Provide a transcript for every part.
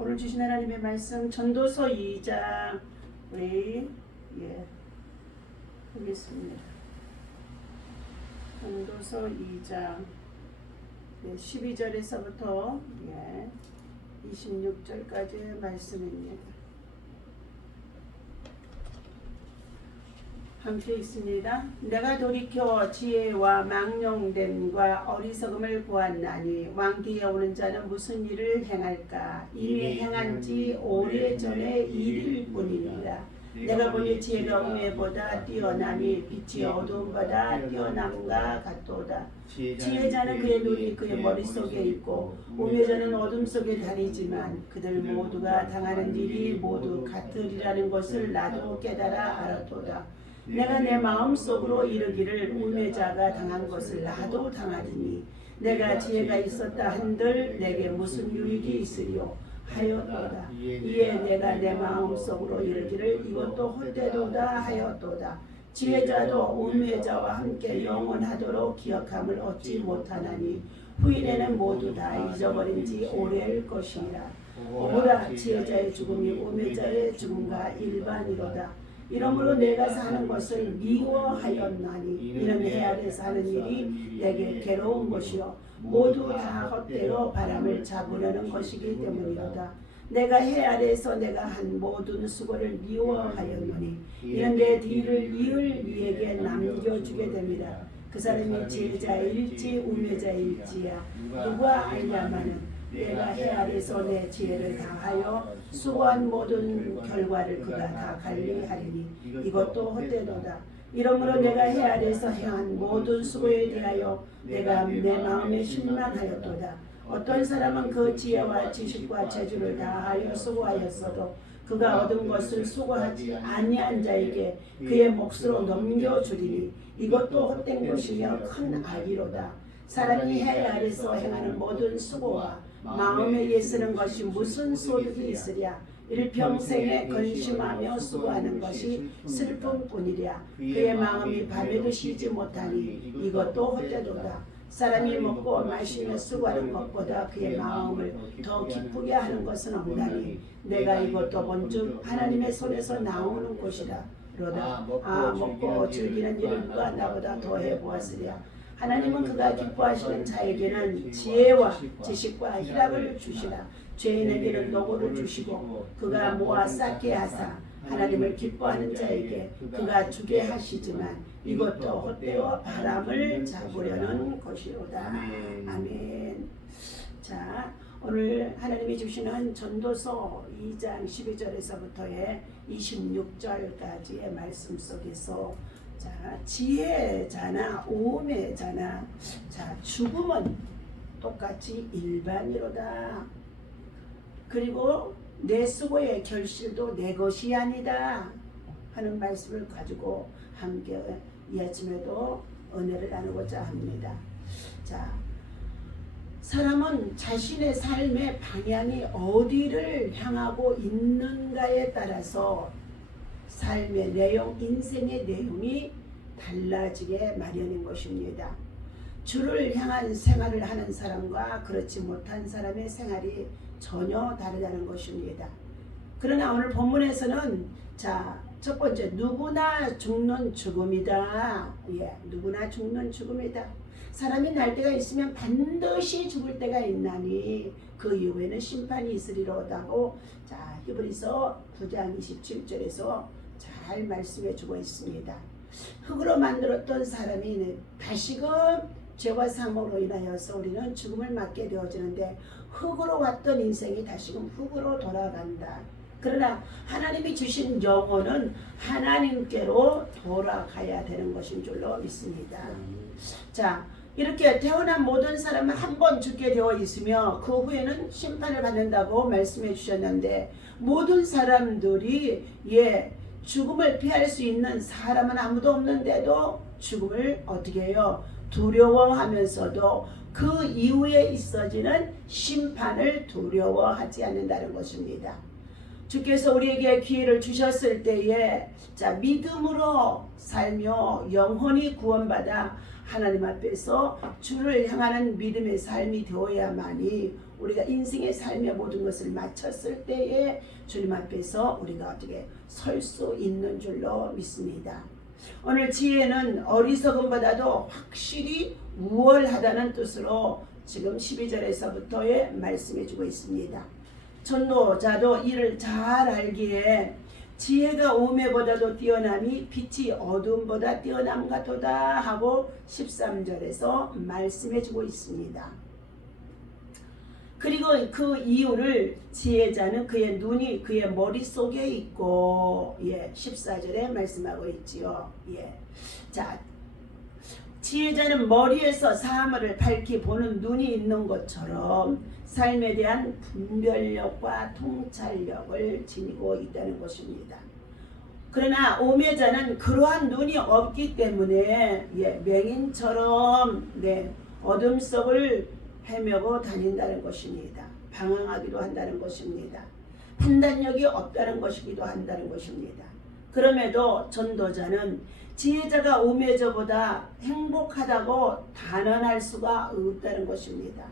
오늘 주신 하나님의 말씀 전도서 2장 우리 보겠습니다. 전도서 2장 12절에서부터 26절까지의 말씀입니다. 함께 있습니다. 내가 돌이켜 지혜와 망령됨과 어리석음을 보았나니 왕 뒤에 오는 자는 무슨 일을 행할까? 이미 행한 지 오래전의 일일 뿐이니라. 내가 보니 지혜가 우매보다 뛰어나니 빛이 어두움보다 뛰어남과 같도다. 지혜자는 그의 눈이 그의 머릿속에 있고 우매자는 어둠 속에 다니지만 그들 모두가 당하는 일이 모두 같으리라는 것을 나도 깨달아 알았도다. 내가 내 마음속으로 이르기를 우매자가 당한 것을 나도 당하리니 내가 지혜가 있었다 한들 내게 무슨 유익이 있으리요 하였도다. 이에 내가 내 마음속으로 이르기를 이것도 헛되도다 하였도다. 지혜자도 우매자와 함께 영원하도록 기억함을 얻지 못하나니 후인에는 모두 다 잊어버린 지 오래일 것이니라. 보라, 지혜자의 죽음이 우매자의 죽음과 일반이로다. 이러므로 내가 사는 것을 미워하였나니 이는 해 아래서 하는 일이 내게 괴로운 것이요 모두 다 헛되어 바람을 잡으려는 것이기 때문이로다. 내가 해 아래에서 내가 한 모든 수고를 미워하였노니 이는 내 뒤를 이을 이에게 남겨주게 됩니다. 그 사람이 지혜자일지 우매자일지야 누가 알냐마는 내가 해 아래서 내 지혜를 다하여 수고한 모든 결과를 그가 다 관리하리니 이것도 헛되도다. 이러므로 내가 해 아래서 행한 모든 수고에 대하여 내가 내 마음에 실망하였도다. 어떤 사람은 그 지혜와 지식과 재주를 다하여 수고하였어도 그가 얻은 것을 수고하지 아니한 자에게 그의 몫으로 넘겨주리니 이것도 헛된 것이며 큰 악이로다. 사람이 해 아래서 행하는 모든 수고와 마음에 예쓰는 것이 무슨 소득이 있으랴. 일평생에 근심하며 수고하는 것이 슬픔뿐이랴. 그의 마음이 밤에도 쉬지 못하니 이것도 헛되도다. 사람이 먹고 마시며 수고하는 것보다 그의 마음을 더 기쁘게 하는 것은 없나니 내가 이것도 본즉 하나님의 손에서 나오는 것이라. 로다. 먹고 즐기는 일을 누가 나보다 더해 보았으랴. 하나님은 그가 기뻐하시는 자에게는 지혜와 지식과 희락을 주시라. 죄인에게는 노고를 주시고 그가 모아 쌓게 하사 하나님을 기뻐하는 자에게 그가 주게 하시지만 이것도 헛되어 바람을 잡으려는 것이로다. 아멘. 자, 오늘 하나님이 주시는 전도서 2장 12절에서부터의 26절까지의 말씀 속에서 자, 지혜자나 우매자나 자, 죽음은 똑같이 일반이로다. 그리고 내 수고의 결실도 내 것이 아니다 하는 말씀을 가지고 함께 이 아침에도 은혜를 나누고자 합니다. 자, 사람은 자신의 삶의 방향이 어디를 향하고 있는가에 따라서 삶의 내용, 인생의 내용이 달라지게 마련인 것입니다. 주를 향한 생활을 하는 사람과 그렇지 못한 사람의 생활이 전혀 다르다는 것입니다. 그러나 오늘 본문에서는 자, 첫 번째, 누구나 죽는 죽음이다. 누구나 죽는 죽음이다. 사람이 날 때가 있으면 반드시 죽을 때가 있나니 그 이후에는 심판이 있으리로다고 자, 히브리서 9장 27절에서 잘 말씀해 주고 있습니다. 흙으로 만들었던 사람이 다시금 죄와 사망으로 인하여서 우리는 죽음을 맞게 되어지는데 흙으로 왔던 인생이 다시금 흙으로 돌아간다. 그러나 하나님이 주신 영혼은 하나님께로 돌아가야 되는 것인 줄로 믿습니다. 자, 이렇게 태어난 모든 사람은 한 번 죽게 되어 있으며 그 후에는 심판을 받는다고 말씀해 주셨는데 모든 사람들이 죽음을 피할 수 있는 사람은 아무도 없는데도 죽음을 어떻게 해요? 두려워하면서도 그 이후에 있어지는 심판을 두려워하지 않는다는 것입니다. 주께서 우리에게 기회를 주셨을 때에 자, 믿음으로 살며 영혼이 구원받아 하나님 앞에서 주를 향하는 믿음의 삶이 되어야만이 우리가 인생의 삶의 모든 것을 마쳤을 때에 주님 앞에서 우리가 어떻게 설 수 있는 줄로 믿습니다. 오늘 지혜는 어리석음보다도 확실히 우월하다는 뜻으로 지금 12절에서부터의 말씀해 주고 있습니다. 전도자도 이를 잘 알기에 지혜가 우매보다도 뛰어남이 빛이 어둠보다 뛰어남같도다 하고 13절에서 말씀해 주고 있습니다. 그리고 그 이유를 지혜자는 그의 눈이 그의 머릿속에 있고 14절에 말씀하고 있지요. 자, 지혜자는 머리에서 사물을 밝히 보는 눈이 있는 것처럼 삶에 대한 분별력과 통찰력을 지니고 있다는 것입니다. 그러나 오매자는 그러한 눈이 없기 때문에 맹인처럼 어둠 속을 헤매고 다닌다는 것입니다. 방황하기도 한다는 것입니다. 판단력이 없다는 것이기도 한다는 것입니다. 그럼에도 전도자는 지혜자가 오매자보다 행복하다고 단언할 수가 없다는 것입니다.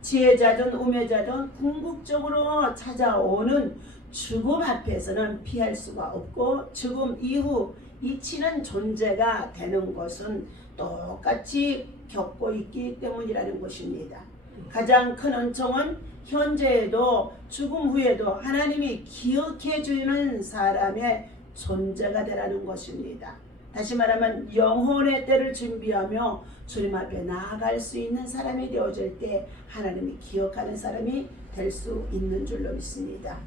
지혜자든 오매자든 궁극적으로 찾아오는 죽음 앞에서는 피할 수가 없고 죽음 이후 잊히는 존재가 되는 것은 똑같이 겪고 있기 때문이라는 것입니다. 가장 큰 은총은 현재에도 죽음 후에도 하나님이 기억해 주는 사람의 존재가 되라는 것입니다. 다시 말하면 영혼의 때를 준비하며 주님 앞에 나아갈 수 있는 사람이 되어질 때 하나님이 기억하는 사람이 될 수 있는 줄로 믿습니다.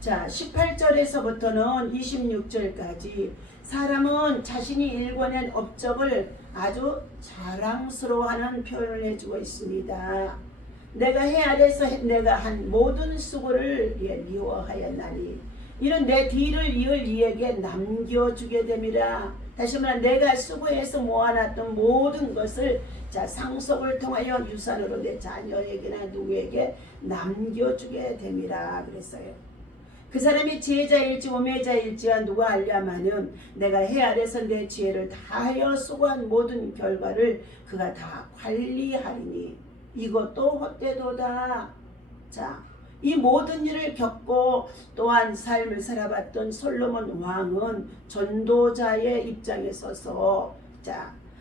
자, 18절에서부터는 26절까지 사람은 자신이 일궈낸 업적을 아주 자랑스러워하는 표현을 해주고 있습니다. 내가 해 아래서 내가 한 모든 수고를 미워하였나니 이는 내 뒤를 이을 이에게 남겨주게 됨이라. 다시 말하면 내가 수고해서 모아놨던 모든 것을 상속을 통하여 유산으로 내 자녀에게나 누구에게 남겨주게 됨이라 그랬어요. 그 사람이 지혜자일지 오매자일지야 누가 알려마는 내가 해 아래서 내 지혜를 다하여 수고한 모든 결과를 그가 다 관리하리니 이것도 헛되도다. 자, 이 모든 일을 겪고 또한 삶을 살아봤던 솔로몬 왕은 전도자의 입장에 서서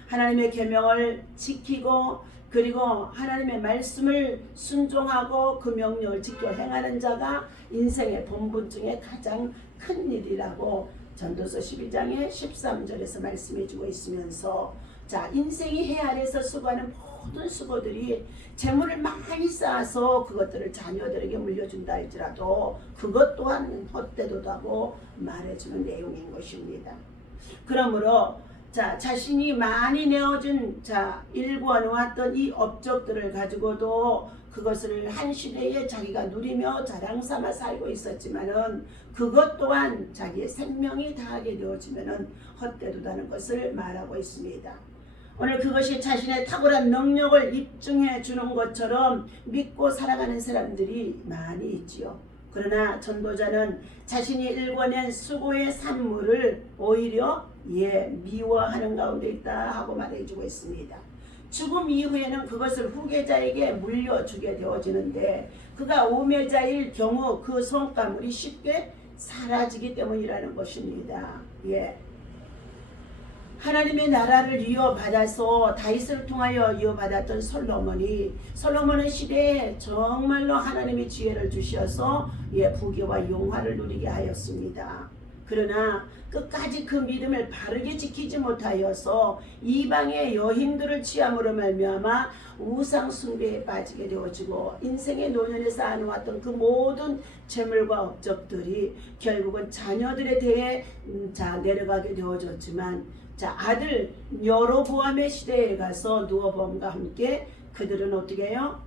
하나님의 계명을 지키고 그리고 하나님의 말씀을 순종하고 그 명령을 지켜 행하는 자가 인생의 본분 중에 가장 큰 일이라고 전도서 12장의 13절에서 말씀해 주고 있으면서 인생이 해 아래서 수고하는 모든 수고들이 재물을 많이 쌓아서 그것들을 자녀들에게 물려준다 할지라도 그것 또한 헛되도다고 말해주는 내용인 것입니다. 그러므로 자신이 많이 내어준 일궈놓았던 이 업적들을 가지고도 그것을 한 시대에 자기가 누리며 자랑삼아 살고 있었지만은 그것 또한 자기의 생명이 다하게 되어지면은 헛되도다는 것을 말하고 있습니다. 오늘 그것이 자신의 탁월한 능력을 입증해 주는 것처럼 믿고 살아가는 사람들이 많이 있지요. 그러나 전도자는 자신이 일궈낸 수고의 산물을 오히려 미워하는 가운데 있다 하고 말해주고 있습니다. 죽음 이후에는 그것을 후계자에게 물려주게 되어지는데 그가 오매자일 경우 그 성과물이 쉽게 사라지기 때문이라는 것입니다. 하나님의 나라를 이어받아서 다윗을 통하여 이어받았던 솔로몬은 시대에 정말로 하나님의 지혜를 주셔서 부귀와 영화를 누리게 하였습니다. 그러나 끝까지 그 믿음을 바르게 지키지 못하여서 이방의 여인들을 취함으로 말미암아 우상 숭배에 빠지게 되어지고 인생의 노년에 쌓아놓았던 그 모든 재물과 업적들이 결국은 자녀들에 대해 내려가게 되어졌지만 아들 여로보암의 시대에 가서 누어봄과 함께 그들은 어떻게 해요?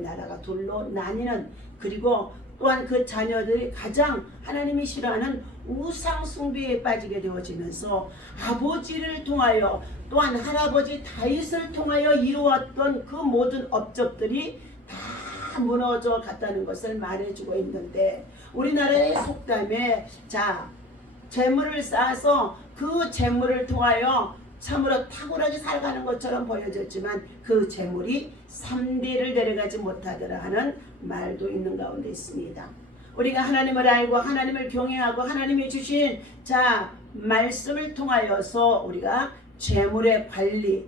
나라가 둘로 나뉘는 그리고 또한 그 자녀들이 가장 하나님이 싫어하는 우상 숭배에 빠지게 되어지면서 아버지를 통하여 또한 할아버지 다윗을 통하여 이루었던 그 모든 업적들이 다 무너져 갔다는 것을 말해주고 있는데 우리나라의 속담에 재물을 쌓아서 그 재물을 통하여 참으로 탁월하게 살아가는 것처럼 보여졌지만 그 재물이 3대를 데려가지 못하더라 하는 말도 있는 가운데 있습니다. 우리가 하나님을 알고 하나님을 경외하고 하나님이 주신 말씀을 통하여서 우리가 재물의 관리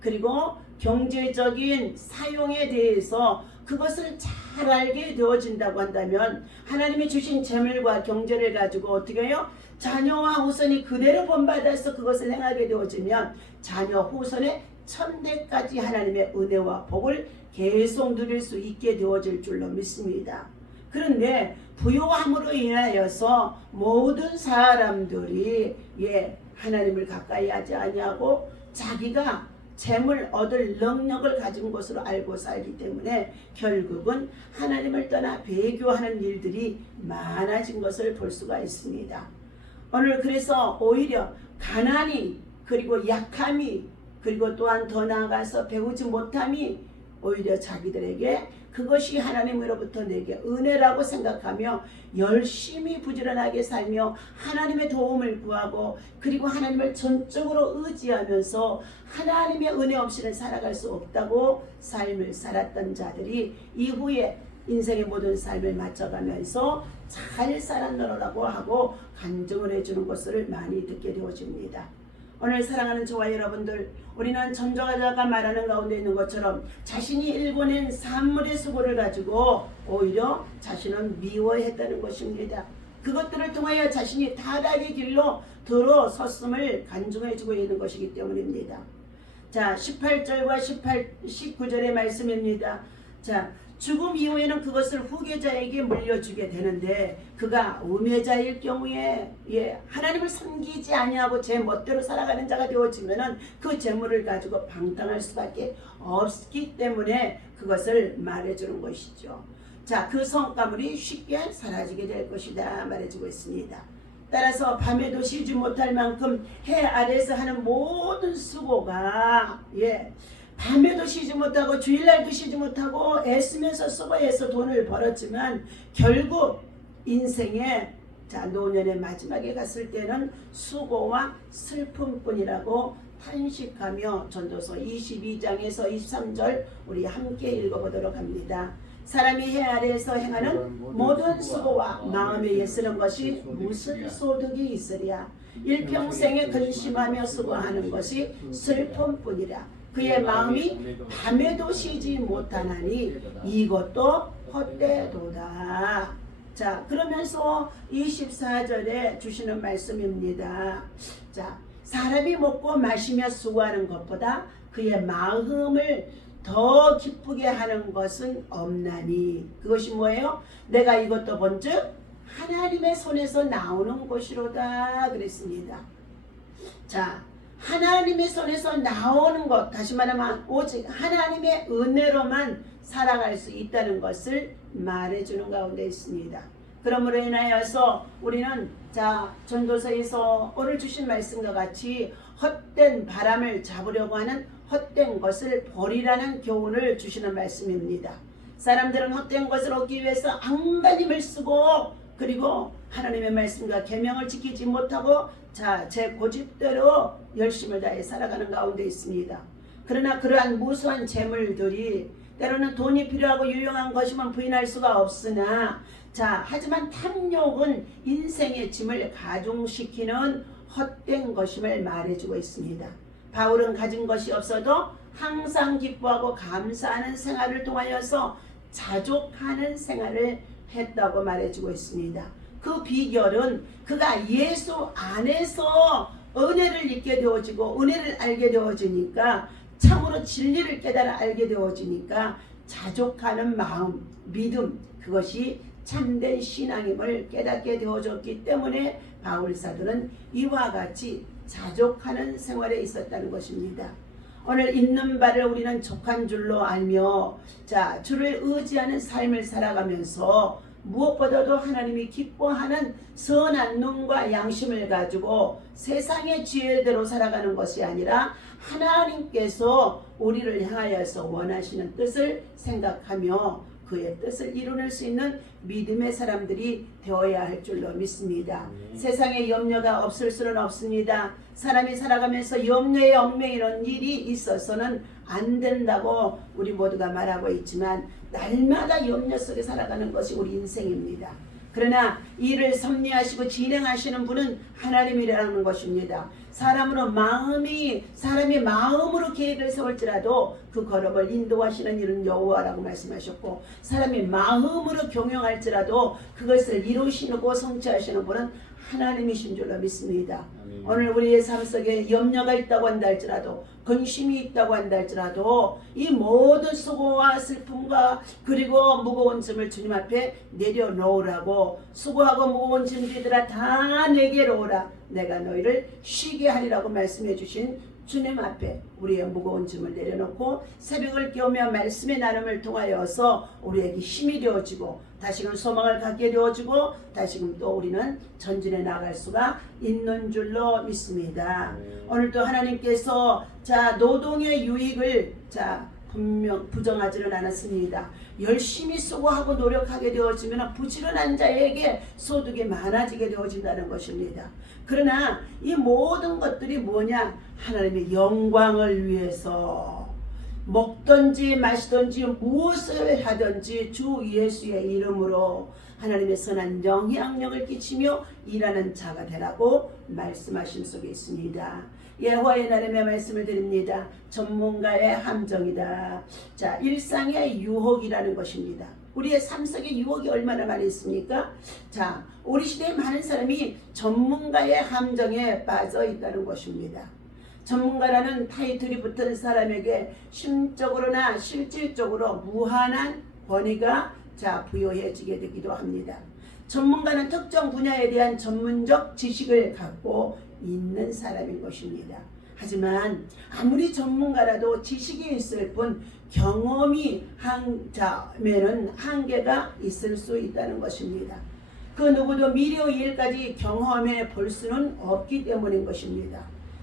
그리고 경제적인 사용에 대해서 그것을 잘 알게 되어진다고 한다면 하나님이 주신 재물과 경제를 가지고 어떻게 해요? 자녀와 후손이 그대로 본받아서 그것을 행하게 되어지면 자녀 후손의 천대까지 하나님의 은혜와 복을 계속 누릴 수 있게 되어질 줄로 믿습니다. 그런데 부요함으로 인하여서 모든 사람들이 하나님을 가까이 하지 아니하고 자기가 재물 얻을 능력을 가진 것으로 알고 살기 때문에 결국은 하나님을 떠나 배교하는 일들이 많아진 것을 볼 수가 있습니다. 오늘 그래서 오히려 가난이 그리고 약함이 그리고 또한 더 나아가서 배우지 못함이 오히려 자기들에게 그것이 하나님으로부터 내게 은혜라고 생각하며 열심히 부지런하게 살며 하나님의 도움을 구하고 그리고 하나님을 전적으로 의지하면서 하나님의 은혜 없이는 살아갈 수 없다고 삶을 살았던 자들이 이후에 인생의 모든 삶을 맞춰가면서 잘 살았노라고 하고 간증을 해주는 것을 많이 듣게 되어집니다. 오늘 사랑하는 저와 여러분들, 우리는 전도자가 말하는 가운데 있는 것처럼 자신이 일궈낸 산물의 수고를 가지고 오히려 자신은 미워했다는 것입니다. 그것들을 통하여 자신이 타락의 길로 들어섰음을 간증해주고 있는 것이기 때문입니다. 18절과 19절의 말씀입니다. 죽음 이후에는 그것을 후계자에게 물려주게 되는데 그가 우매자일 경우에 하나님을 섬기지 아니하고 제 멋대로 살아가는 자가 되어지면은 그 재물을 가지고 방탕할 수밖에 없기 때문에 그것을 말해주는 것이죠. 그 성가물이 쉽게 사라지게 될 것이다 말해주고 있습니다. 따라서 밤에도 쉬지 못할 만큼 해 아래에서 하는 모든 수고가 밤에도 쉬지 못하고 주일날도 쉬지 못하고 애쓰면서 수고해서 돈을 벌었지만 결국 인생의 노년의 마지막에 갔을 때는 수고와 슬픔뿐이라고 탄식하며 전도서 22장에서 23절 우리 함께 읽어보도록 합니다. 사람이 해 아래에서 행하는 모든 수고와 마음에 애쓰는 것이 무슨 소득이 있으랴. 일평생에 근심하며 수고하는 것이 슬픔뿐이라. 그의 마음이 밤에도 쉬지 못하나니 이것도 헛되도다. 그러면서 24절에 주시는 말씀입니다. 사람이 먹고 마시며 수고하는 것보다 그의 마음을 더 기쁘게 하는 것은 없나니 그것이 뭐예요? 내가 이것도 본즉 하나님의 손에서 나오는 것이로다 그랬습니다. 하나님의 손에서 나오는 것, 다시 말하면 오직 하나님의 은혜로만 살아갈 수 있다는 것을 말해주는 가운데 있습니다. 그러므로 인하여서 우리는 전도서에서 오늘 주신 말씀과 같이 헛된 바람을 잡으려고 하는 헛된 것을 버리라는 교훈을 주시는 말씀입니다. 사람들은 헛된 것을 얻기 위해서 안간힘을 쓰고 그리고 하나님의 말씀과 계명을 지키지 못하고 제 고집대로 열심을 다해 살아가는 가운데 있습니다. 그러나 그러한 무수한 재물들이 때로는 돈이 필요하고 유용한 것이면 부인할 수가 없으나 하지만 탐욕은 인생의 짐을 가중시키는 헛된 것임을 말해주고 있습니다. 바울은 가진 것이 없어도 항상 기뻐하고 감사하는 생활을 통하여서 자족하는 생활을 했다고 말해주고 있습니다. 그 비결은 그가 예수 안에서 은혜를 잊게 되어지고 은혜를 알게 되어지니까 참으로 진리를 깨달아 알게 되어지니까 자족하는 마음, 믿음 그것이 참된 신앙임을 깨닫게 되어졌기 때문에 바울사도는 이와 같이 자족하는 생활에 있었다는 것입니다. 오늘 있는 바를 우리는 족한 줄로 알며 주를 의지하는 삶을 살아가면서 무엇보다도 하나님이 기뻐하는 선한 눈과 양심을 가지고 세상의 지혜대로 살아가는 것이 아니라 하나님께서 우리를 향하여서 원하시는 뜻을 생각하며 그의 뜻을 이루낼 수 있는 믿음의 사람들이 되어야 할 줄로 믿습니다. 세상에 염려가 없을 수는 없습니다. 사람이 살아가면서 염려에 얽매이는 일이 있어서는 안 된다고 우리 모두가 말하고 있지만 날마다 염려 속에 살아가는 것이 우리 인생입니다. 그러나 이를 섭리하시고 진행하시는 분은 하나님이라는 것입니다. 사람이 마음으로 계획을 세울지라도 그 걸음을 인도하시는 이는 여호와라고 말씀하셨고, 사람이 마음으로 경영할지라도 그것을 이루시고 성취하시는 분은 하나님이신 줄로 믿습니다. 오늘 우리의 삶 속에 염려가 있다고 한다 할지라도, 근심이 있다고 한다 할지라도 이 모든 수고와 슬픔과 그리고 무거운 짐을 주님 앞에 내려놓으라고, 수고하고 무거운 짐들아 다 내게로 오라, 내가 너희를 쉬게 하리라고 말씀해 주신 주님 앞에 우리의 무거운 짐을 내려놓고 새벽을 깨우며 말씀의 나눔을 통하여서 우리에게 힘이 되어지고 다시금 소망을 갖게 되어지고 다시금 또 우리는 전진해 나갈 수가 있는 줄로 믿습니다. 오늘도 하나님께서 노동의 유익을 분명 부정하지는 않았습니다. 열심히 수고하고 노력하게 되어지면 부지런한 자에게 소득이 많아지게 되어진다는 것입니다. 그러나 이 모든 것들이 뭐냐? 하나님의 영광을 위해서 먹든지 마시든지 무엇을 하든지 주 예수의 이름으로 하나님의 선한 영향력을 끼치며 일하는 자가 되라고 말씀하신 속에 있습니다. 여호와의 나름의 말씀을 드립니다. 전문가의 함정이다. 일상의 유혹이라는 것입니다. 우리의 삶 속에 유혹이 얼마나 많이 있습니까? 우리 시대에 많은 사람이 전문가의 함정에 빠져 있다는 것입니다. 전문가라는 타이틀이 붙은 사람에게 심적으로나 실질적으로 무한한 권위가 부여해지게 되기도 합니다. 전문가는 특정 분야에 대한 전문적 지식을 갖고 있는 사람인 것입니다. 하지만 아무리 전문가라도 지식이 있을 뿐 경험이 한계가 있을 수 있다는 것입니다. 그 누구도 미래의 일까지 경험해 볼 수는 없기 때문인 것입니다.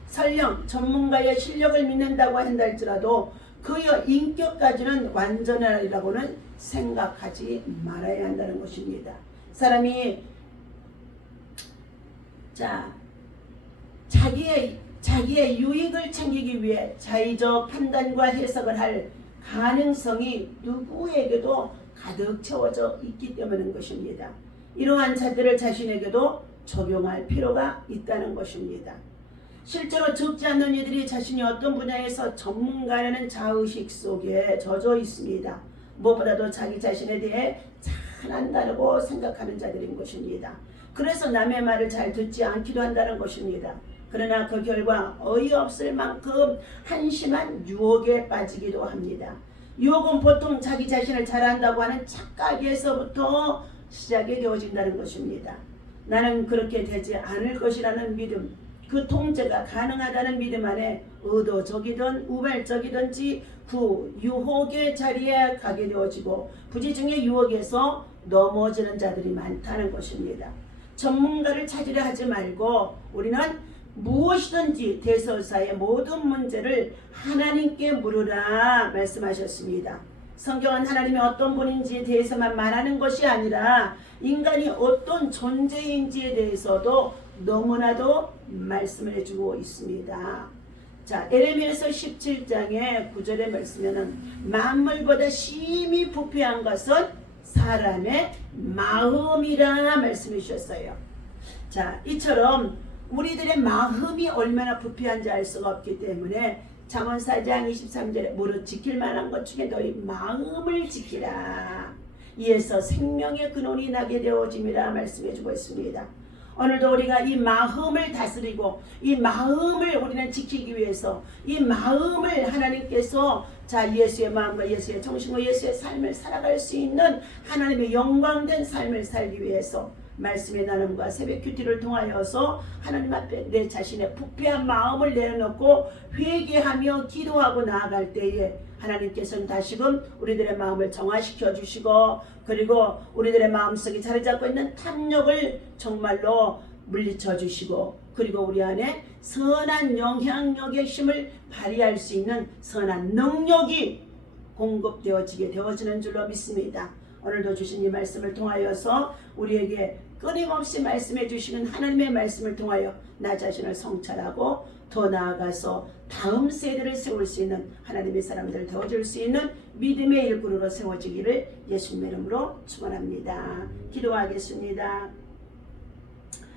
설령 전문가의 실력을 믿는다고 한다 할지라도 그의 인격까지는 완전하리라고는 생각하지 말아야 한다는 것입니다. 사람이 자기의 유익을 챙기기 위해 자의적 판단과 해석을 할 가능성이 누구에게도 가득 채워져 있기 때문인 것입니다. 이러한 자들을 자신에게도 적용할 필요가 있다는 것입니다. 실제로 적지 않는 이들이 자신이 어떤 분야에서 전문가라는 자의식 속에 젖어 있습니다. 무엇보다도 자기 자신에 대해 잘한다고 생각하는 자들인 것입니다. 그래서 남의 말을 잘 듣지 않기도 한다는 것입니다. 그러나 그 결과 어이없을 만큼 한심한 유혹에 빠지기도 합니다. 유혹은 보통 자기 자신을 잘한다고 하는 착각에서부터 시작이 되어진다는 것입니다. 나는 그렇게 되지 않을 것이라는 믿음, 그 통제가 가능하다는 믿음 안에 의도적이든 우발적이든지 그 유혹의 자리에 가게 되어지고 부지중의 유혹에서 넘어지는 자들이 많다는 것입니다. 전문가를 찾으려 하지 말고 우리는 무엇이든지 대설사의 모든 문제를 하나님께 물으라 말씀하셨습니다. 성경은 하나님이 어떤 분인지에 대해서만 말하는 것이 아니라 인간이 어떤 존재인지에 대해서도 너무나도 말씀을 해주고 있습니다. 에레미야서 17장의 9절의 말씀에는 만물보다 심히 부패한 것은 사람의 마음이라 말씀해 주셨어요. 이처럼 우리들의 마음이 얼마나 부패한지 알 수가 없기 때문에 잠언 4장 23절에 무릇 지킬 만한 것 중에 너희 마음을 지키라. 이에서 생명의 근원이 나게 되어짐이라 말씀해 주고 있습니다. 오늘도 우리가 이 마음을 다스리고 이 마음을 우리는 지키기 위해서 이 마음을 하나님께서 예수의 마음과 예수의 정신과 예수의 삶을 살아갈 수 있는 하나님의 영광된 삶을 살기 위해서 말씀의 나눔과 새벽 큐티를 통하여서 하나님 앞에 내 자신의 부패한 마음을 내려놓고 회개하며 기도하고 나아갈 때에 하나님께서는 다시금 우리들의 마음을 정화시켜 주시고 그리고 우리들의 마음속에 자리 잡고 있는 탐욕을 정말로 물리쳐 주시고 그리고 우리 안에 선한 영향력의 힘을 발휘할 수 있는 선한 능력이 공급되어지게 되어지는 줄로 믿습니다. 오늘도 주신 이 말씀을 통하여서 우리에게 끊임없이 말씀해 주시는 하나님의 말씀을 통하여 나 자신을 성찰하고 더 나아가서 다음 세대를 세울 수 있는 하나님의 사람들 되어줄 수 있는 믿음의 일꾼으로 세워지기를 예수님의 이름으로 축원합니다. 기도하겠습니다.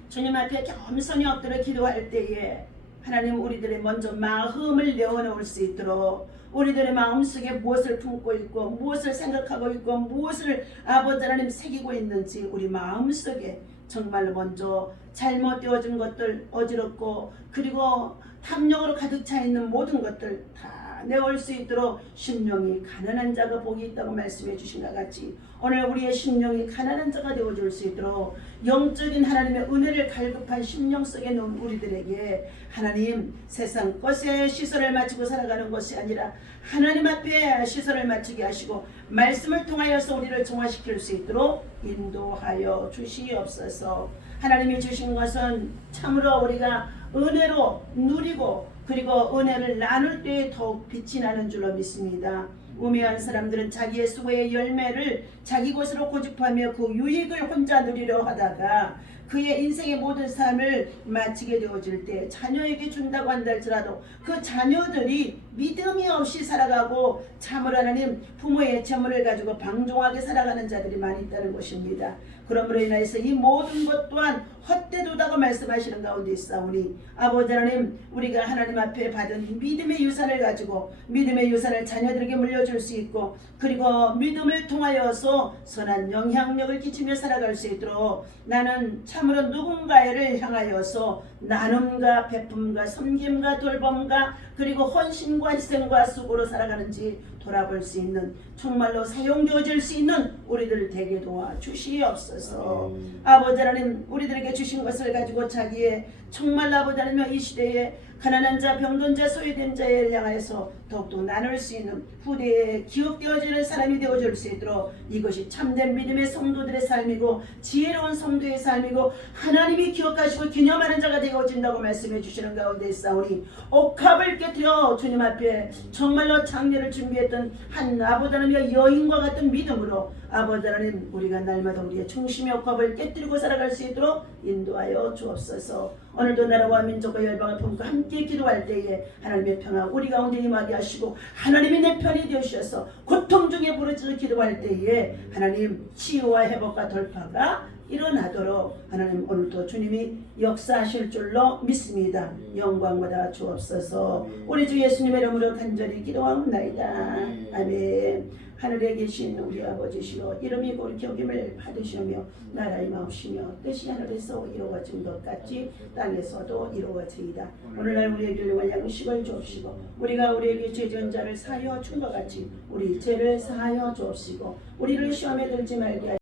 주님 앞에 겸손히 엎드려 기도할 때에 하나님 우리들의 먼저 마음을 내어놓을 수 있도록 우리들의 마음속에 무엇을 품고 있고 무엇을 생각하고 있고 무엇을 아버지 하나님 새기고 있는지 우리 마음속에 정말 먼저 잘못되어진 것들 어지럽고 그리고 탐욕으로 가득 차 있는 모든 것들 다 내올 수 있도록 심령이 가난한 자가 복이 있다고 말씀해 주신 것 같이 오늘 우리의 심령이 가난한 자가 되어줄 수 있도록 영적인 하나님의 은혜를 갈급한 심령 속에 놓은 우리들에게 하나님 세상 것에 시선을 맞추고 살아가는 것이 아니라 하나님 앞에 시선을 맞추게 하시고 말씀을 통하여서 우리를 정화시킬 수 있도록 인도하여 주시옵소서. 하나님이 주신 것은 참으로 우리가 은혜로 누리고 그리고 은혜를 나눌 때에 더욱 빛이 나는 줄로 믿습니다. 우매한 사람들은 자기의 수고의 열매를 자기 것으로 고집하며 그 유익을 혼자 누리려 하다가 그의 인생의 모든 삶을 마치게 되어질 때 자녀에게 준다고 한다 할지라도 그 자녀들이 믿음이 없이 살아가고 참으로 하나님 부모의 재물을 가지고 방종하게 살아가는 자들이 많이 있다는 것입니다. 그러므로 인하여서 이 모든 것 또한 헛되도다고 말씀하시는 가운데 있사오니 아버지 하나님 우리가 하나님 앞에 받은 믿음의 유산을 가지고 믿음의 유산을 자녀들에게 물려줄 수 있고 그리고 믿음을 통하여서 선한 영향력을 끼치며 살아갈 수 있도록 나는 참으로 누군가를 향하여서 나눔과 베품과 섬김과 돌봄과 그리고 헌신과 희생과 수고로 살아가는지 돌아볼 수 있는 정말로 사용되어질 수 있는 우리들 되게 도와 주시옵소서. 아버지 하나님 우리들에게 주신 것을 가지고 자기의 정말 아버지 하나님 이 시대에 가난한 자, 병든 자, 소외된 자에 향하여서 더욱더 나눌 수 있는 후대에 기억되어지는 사람이 되어줄 수 있도록 이것이 참된 믿음의 성도들의 삶이고 지혜로운 성도의 삶이고 하나님이 기억하시고 기념하는 자가 되어진다고 말씀해 주시는 가운데 있사오니 옥합을 깨뜨려 주님 앞에 정말로 장례를 준비했던 한 아버지 하나님의 여인과 같은 믿음으로 아버지 하나님 우리가 날마다 우리의 중심의 옥합을 깨뜨리고 살아갈 수 있도록 인도하여 주옵소서. 오늘도 나라와 민족과 열방을 품고 함께 기도할 때에 하나님의 평화 우리 가운데 임하게 하시고 하나님이 내 편이 되시어서 고통 중에 부르짖어 기도할 때에 하나님 치유와 회복과 돌파가 일어나도록 하나님 오늘도 주님이 역사하실 줄로 믿습니다. 영광 받아 주옵소서. 우리 주 예수님의 이름으로 간절히 기도하옵나이다. 아멘. 하늘에 계신 우리 아버지시여 이름이 거룩히 여김을 받으시며 나라의 마옵시며 뜻이 하늘에서 이루어진 것 같이 땅에서도 이루어지이다. 오늘날 우리에게 일용할 양식을 주옵시고 우리가 우리에게 죄 지은 자를 사하여 준 것 같이 우리 죄를 사하여 주옵시고 우리를 시험에 들지 말게 하시고